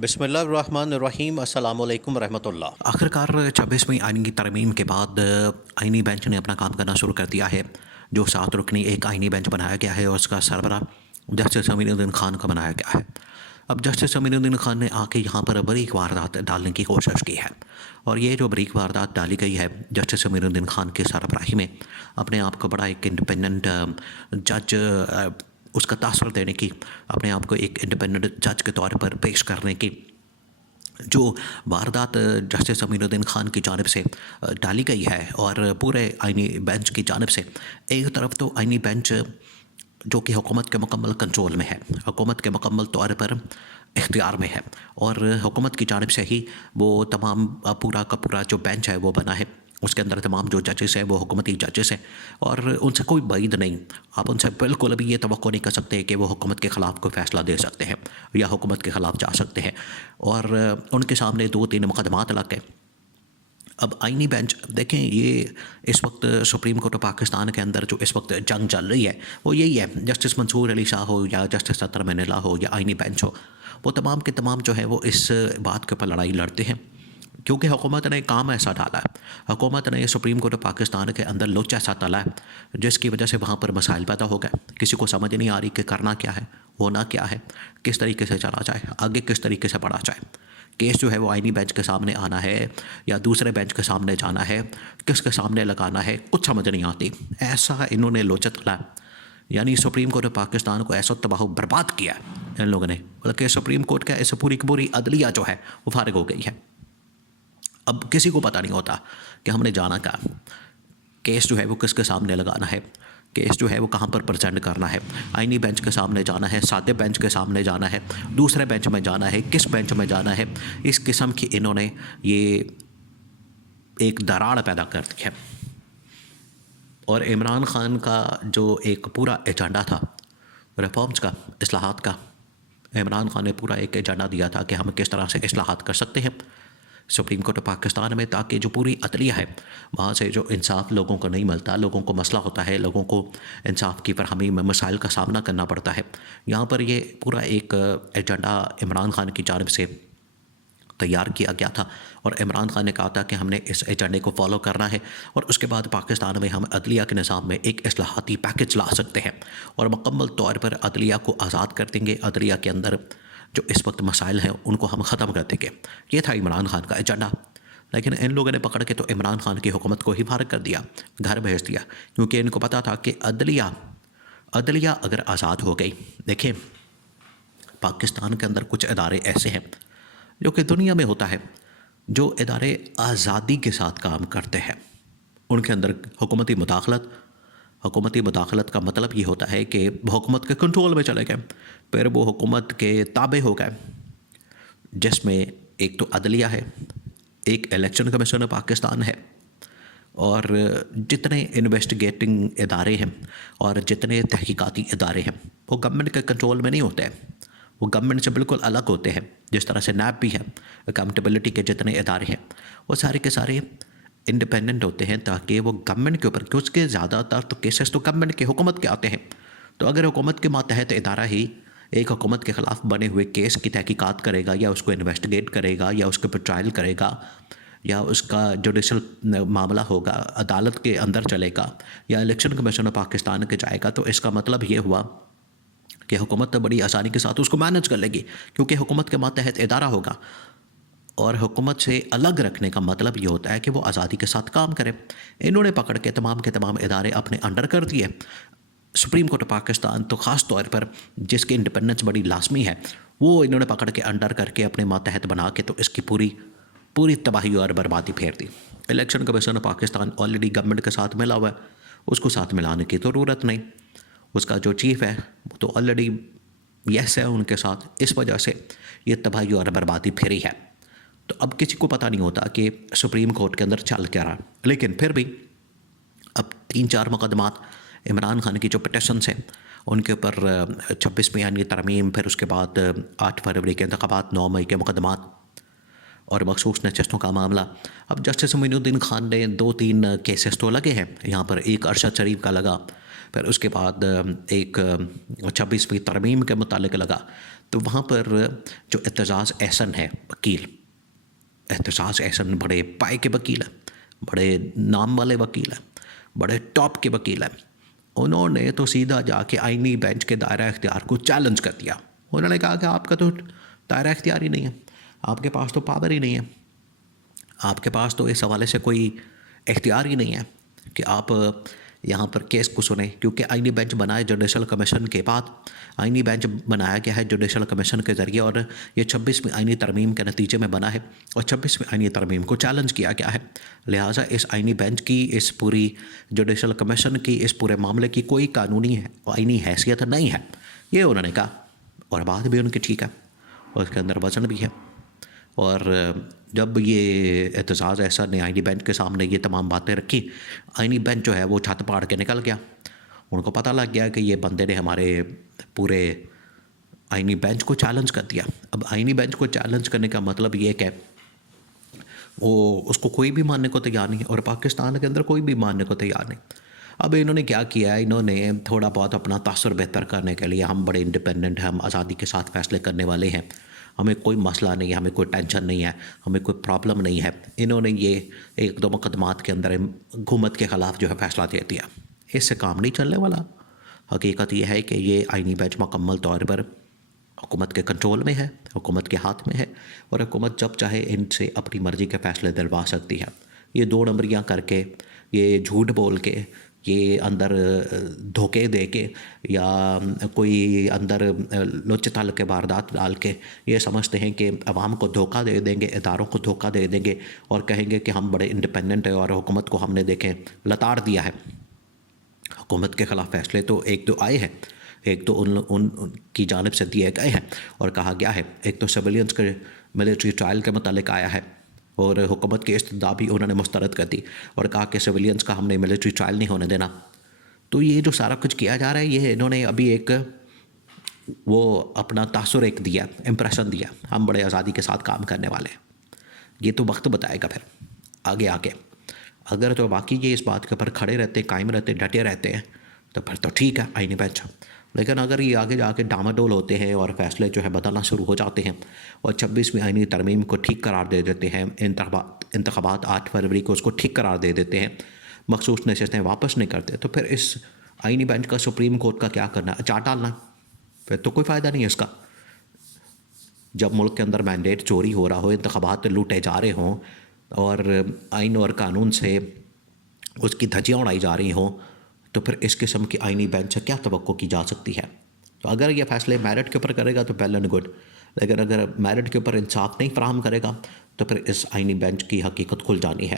بسم اللہ الرحمن الرحیم السلام علیکم ورحمۃ اللہ۔ آخرکار 26ویں آئین کی ترمیم کے بعد آئینی بینچ نے اپنا کام کرنا شروع کر دیا ہے، جو 7 رکنی ایک آئینی بینچ بنایا گیا ہے اور اس کا سربراہ جسٹس امین الدین خان کا بنایا گیا ہے۔ اب جسٹس امین الدین خان نے آ کے یہاں پر بریک واردات ڈالنے کی کوشش کی ہے، اور یہ جو بریک واردات ڈالی گئی ہے جسٹس امین الدین خان کی سربراہی میں، اپنے آپ کو بڑا ایک انڈیپینڈنٹ جج اس کا تاثر دینے کی، اپنے آپ کو ایک انڈیپینڈنٹ جج کے طور پر پیش کرنے کی جو واردات جسٹس امین الدین خان کی جانب سے ڈالی گئی ہے، اور پورے آئینی بینچ کی جانب سے، ایک طرف تو آئینی بینچ جو کہ حکومت کے مکمل کنٹرول میں ہے، حکومت کے مکمل طور پر اختیار میں ہے، اور حکومت کی جانب سے ہی وہ تمام پورا کا پورا جو بینچ ہے وہ بنا ہے، اس کے اندر تمام جو ججز ہیں وہ حکومتی ججز ہیں، اور ان سے کوئی بعید نہیں، آپ ان سے بالکل ابھی یہ توقع نہیں کر سکتے کہ وہ حکومت کے خلاف کوئی فیصلہ دے سکتے ہیں یا حکومت کے خلاف جا سکتے ہیں، اور ان کے سامنے 2-3 مقدمات لگ گئے۔ اب آئینی بینچ دیکھیں، یہ اس وقت سپریم کورٹ آف پاکستان کے اندر جو اس وقت جنگ چل رہی ہے وہ یہی ہے، جسٹس منصور علی شاہ ہو یا جسٹس اطہر منیلا ہو یا آئینی بینچ ہو، وہ تمام کے تمام جو ہے وہ اس بات کے اوپر لڑائی لڑتے ہیں، کیونکہ حکومت نے کام ایسا ڈالا ہے، حکومت نے سپریم کورٹ آف پاکستان کے اندر لوچ ایسا ڈالا ہے جس کی وجہ سے وہاں پر مسائل پیدا ہو گئے، کسی کو سمجھ نہیں آ رہی کہ کرنا کیا ہے، ہونا کیا ہے، کس طریقے سے چلا جائے، آگے کس طریقے سے بڑھا جائے، کیس جو ہے وہ آئینی بینچ کے سامنے آنا ہے یا دوسرے بینچ کے سامنے جانا ہے، کس کے سامنے لگانا ہے، کچھ سمجھ نہیں آتی، ایسا انہوں نے لوچت ڈالا ہے، یعنی سپریم کورٹ آف پاکستان کو ایسا تباہ و برباد کیا ہے ان لوگوں نے، بلکہ سپریم کورٹ کا اس پوری کی پوری عدلیہ جو ہے وہ فارغ ہو گئی ہے۔ اب کسی کو پتہ نہیں ہوتا کہ ہم نے جانا کیا، کیس جو ہے وہ کس کے سامنے لگانا ہے، کیس جو ہے وہ کہاں پر پریزنٹ کرنا ہے، آئینی بینچ کے سامنے جانا ہے، سادے بینچ کے سامنے جانا ہے، دوسرے بینچ میں جانا ہے، کس بینچ میں جانا ہے، اس قسم کی انہوں نے یہ ایک دراڑ پیدا کر دی ہے۔ اور عمران خان کا جو ایک پورا ایجنڈا تھا ریفارمز کا، اصلاحات کا، عمران خان نے پورا ایک ایجنڈا دیا تھا کہ ہم کس طرح سے اصلاحات کر سکتے ہیں سپریم کورٹ آف پاکستان میں، تاکہ جو پوری عدلیہ ہے وہاں سے جو انصاف لوگوں کو نہیں ملتا، لوگوں کو مسئلہ ہوتا ہے، لوگوں کو انصاف کی فراہمی میں مسائل کا سامنا کرنا پڑتا ہے، یہاں پر یہ پورا ایک ایجنڈا عمران خان کی جانب سے تیار کیا گیا تھا، اور عمران خان نے کہا تھا کہ ہم نے اس ایجنڈے کو فالو کرنا ہے، اور اس کے بعد پاکستان میں ہم عدلیہ کے نظام میں ایک اصلاحاتی پیکج لا سکتے ہیں، اور مکمل طور پر عدلیہ کو آزاد کر دیں گے، عدلیہ کے اندر جو اس وقت مسائل ہیں ان کو ہم ختم کر دیں گے، یہ تھا عمران خان کا ایجنڈا۔ لیکن ان لوگوں نے پکڑ کے تو عمران خان کی حکومت کو ہی فارغ کر دیا، گھر بھیج دیا، کیونکہ ان کو پتہ تھا کہ عدلیہ اگر آزاد ہو گئی، دیکھیں پاکستان کے اندر کچھ ادارے ایسے ہیں جو کہ دنیا میں ہوتا ہے، جو ادارے آزادی کے ساتھ کام کرتے ہیں، ان کے اندر حکومتی مداخلت کا مطلب یہ ہوتا ہے کہ وہ حکومت کے کنٹرول میں چلے گئے، پھر وہ حکومت کے تابع ہو گئے، جس میں ایک تو عدلیہ ہے، ایک الیکشن کمیشن پاکستان ہے، اور جتنے انویسٹیگیٹنگ ادارے ہیں اور جتنے تحقیقاتی ادارے ہیں وہ گورنمنٹ کے کنٹرول میں نہیں ہوتے ہیں، وہ گورنمنٹ سے بالکل الگ ہوتے ہیں، جس طرح سے نیب بھی ہے، اکاؤنٹیبلٹی کے جتنے ادارے ہیں وہ سارے کے سارے انڈیپینڈنٹ ہوتے ہیں، تاکہ وہ گورنمنٹ کے اوپر، کیونکہ زیادہ تر تو کیسز تو گورنمنٹ کے حکومت کے آتے ہیں، تو اگر حکومت کے ماتحت ادارہ ہی ایک حکومت کے خلاف بنے ہوئے کیس کی تحقیقات کرے گا یا اس کو انویسٹیگیٹ کرے گا یا اس کے اوپر ٹرائل کرے گا یا اس کا جوڈیشل معاملہ ہوگا، عدالت کے اندر چلے گا یا الیکشن کمیشن آف پاکستان کے جائے گا، تو اس کا مطلب یہ ہوا کہ حکومت بڑی آسانی کے ساتھ اس کو مینج کر لے گی، کیونکہ حکومت کے ماتحت ادارہ ہوگا، اور حکومت سے الگ رکھنے کا مطلب یہ ہوتا ہے کہ وہ آزادی کے ساتھ کام کرے۔ انہوں نے پکڑ کے تمام ادارے اپنے انڈر کر دیے، سپریم کورٹ آف پاکستان تو خاص طور پر جس کی انڈیپینڈنس بڑی لازمی ہے، وہ انہوں نے پکڑ کے انڈر کر کے اپنے ماتحت بنا کے تو اس کی پوری تباہی اور بربادی پھیر دی۔ Election Commission of Pakistan already government کے ساتھ ملا ہوا ہے، اس کو ساتھ ملانے کی ضرورت نہیں، اس کا جو چیف ہے وہ تو آلریڈی یس ہے ان کے ساتھ، اس وجہ سے یہ تباہی اور بربادی پھیری ہے۔ تو اب کسی کو پتہ نہیں ہوتا کہ سپریم کورٹ کے اندر چل کیا رہا، لیکن پھر بھی اب 3-4 مقدمات عمران خان کی جو پٹیشنس ہیں ان کے اوپر 26ویں آئین کی ترمیم، پھر اس کے بعد 8 فروری کے انتخابات، 9 مئی کے مقدمات اور مخصوص نشستوں کا معاملہ۔ اب جسٹس امین الدین خان نے 2-3 کیسز تو لگے ہیں، یہاں پر ایک ارشد شریف کا لگا، پھر اس کے بعد ایک 26ویں ترمیم کے متعلق لگا، تو وہاں پر جو اعتزاز احسن ہے وکیل، اعتزاز احسن بڑے پائے کے وکیل ہیں، بڑے نام والے وکیل ہیں، بڑے ٹاپ کے وکیل ہیں، انہوں نے تو سیدھا جا کے آئینی بینچ کے دائرہ اختیار کو چیلنج کر دیا۔ انہوں نے کہا کہ آپ کا تو دائرہ اختیار ہی نہیں ہے، آپ کے پاس تو پاور ہی نہیں ہے، آپ کے پاس تو اس حوالے سے کوئی اختیار ہی نہیں ہے کہ آپ یہاں پر کیس کو سنیں، کیونکہ آئینی بینچ بنائے جوڈیشل کمیشن کے بعد، آئینی بینچ بنایا گیا ہے جوڈیشل کمیشن کے ذریعے، اور یہ 26ویں آئینی ترمیم کے نتیجے میں بنا ہے، اور 26ویں آئینی ترمیم کو چیلنج کیا گیا ہے۔ لہٰذا اس آئینی بینچ کی، اس پوری جوڈیشل کمیشن کی، اس پورے معاملے کی کوئی قانونی آئینی حیثیت نہیں ہے، یہ انہوں نے کہا، اور بات بھی ان کی ٹھیک ہے، اور اس کے اندر وزن بھی ہے۔ اور جب یہ اعتزاز احسن نے آئینی بینچ کے سامنے یہ تمام باتیں رکھی، آئینی بینچ جو ہے وہ چھت پاڑ کے نکل گیا۔ ان کو پتہ لگ گیا کہ یہ بندے نے ہمارے پورے آئینی بینچ کو چیلنج کر دیا۔ اب آئینی بینچ کو چیلنج کرنے کا مطلب یہ کہ وہ اس کو کوئی بھی ماننے کو تیار نہیں، اور پاکستان کے اندر کوئی بھی ماننے کو تیار نہیں۔ اب انہوں نے کیا کیا ہے، انہوں نے تھوڑا بہت اپنا تاثر بہتر کرنے کے لیے، ہم بڑے انڈیپینڈنٹ ہیں، ہم آزادی کے ساتھ فیصلے کرنے والے ہیں، ہمیں کوئی مسئلہ نہیں ہے، ہمیں کوئی ٹینشن نہیں ہے، ہمیں کوئی پرابلم نہیں ہے، انہوں نے یہ ایک دو مقدمات کے اندر حکومت کے خلاف جو ہے فیصلہ دے دیا۔ اس سے کام نہیں چلنے والا۔ حقیقت یہ ہے کہ یہ آئینی بینچ مکمل طور پر حکومت کے کنٹرول میں ہے، حکومت کے ہاتھ میں ہے، اور حکومت جب چاہے ان سے اپنی مرضی کے فیصلے دلوا سکتی ہے۔ یہ 2 نمبریاں کر کے، یہ جھوٹ بول کے، یہ اندر دھوکے دے کے، یا کوئی اندر لچ تل کے واردات ڈال کے یہ سمجھتے ہیں کہ عوام کو دھوکہ دے دیں گے، اداروں کو دھوکہ دے دیں گے، اور کہیں گے کہ ہم بڑے انڈیپینڈنٹ ہیں، اور حکومت کو ہم نے دیکھیں لتاڑ دیا ہے۔ حکومت کے خلاف فیصلے تو ایک دو آئے ہیں، ایک تو ان کی جانب سے دیے گئے ہیں اور کہا گیا ہے، ایک تو سویلینس کے ملٹری ٹرائل کے متعلق آیا ہے، اور حکومت کی استدعا بھی انہوں نے مسترد کر دی اور کہا کہ سویلینس کا ہم نے ملٹری ٹرائل نہیں ہونے دینا۔ تو یہ جو سارا کچھ کیا جا رہا ہے، یہ انہوں نے ابھی ایک وہ اپنا تاثر ایک دیا، امپریشن دیا، ہم بڑے آزادی کے ساتھ کام کرنے والے ہیں۔ یہ تو وقت بتائے گا پھر آگے آگے۔ اگر تو واقعی یہ اس بات کے اوپر کھڑے رہتے، قائم رہتے، ڈٹے رہتے ہیں، تو پھر تو ٹھیک ہے آئینی بینچ۔ لیکن اگر یہ آگے جا کے ڈاماڈول ہوتے ہیں اور فیصلے جو ہے بدلنا شروع ہو جاتے ہیں، اور 26ویں آئینی ترمیم کو ٹھیک قرار دے دیتے ہیں، انتخابات 8 فروری کو اس کو ٹھیک قرار دے دیتے ہیں، مخصوص نشستیں واپس نہیں کرتے، تو پھر اس آئینی بینچ کا سپریم کورٹ کا کیا کرنا ہے؟ اچار ڈالنا، پھر تو کوئی فائدہ نہیں ہے اس کا۔ جب ملک کے اندر مینڈیٹ چوری ہو رہا ہو، انتخابات لوٹے جا رہے ہوں، اور آئین اور قانون سے اس کی دھجیاں اڑائی جا رہی ہوں، تو پھر اس قسم کی آئینی بینچ سے کیا توقع کی جا سکتی ہے؟ تو اگر یہ فیصلے میرٹ کے اوپر کرے گا تو ویل اینڈ گڈ، لیکن اگر میرٹ کے اوپر انصاف نہیں فراہم کرے گا تو پھر اس آئینی بینچ کی حقیقت کھل جانی ہے۔